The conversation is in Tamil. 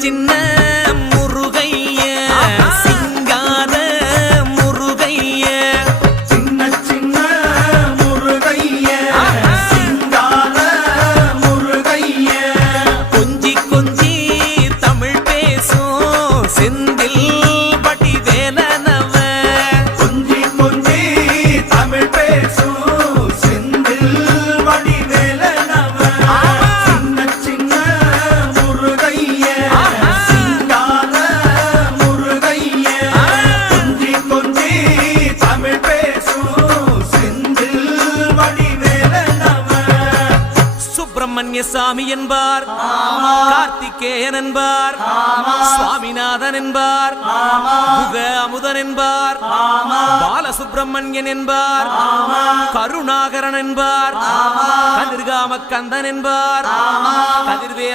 சின்ன முருகைய சிங்கார முருகைய சின்ன சின்ன முருகைய சிங்கார முருகைய கொஞ்சி கொஞ்சி தமிழ் பேசும் செந்தில் பட்டி வேலனவ கொஞ்சி கொஞ்சி தமிழ் பேசும் செந்தில் வடி வேலனவ சின்ன சின்ன முருகைய சிங்கார முருகைய கொஞ்சி கொஞ்சி தமிழ் பேசும் செந்தில் வடி வேலனவ சுப்பிரமணிய சாமி என்பார் கார்த்திகேயன் என்பார் சுவாமிநாதன் என்பார் முக அமுதன் என்பார் பாலசுப்பிரமணியன் என்பார் கருணாகரன் என்பார் கதிர்காம கந்தன் என்பார் கதிர்வே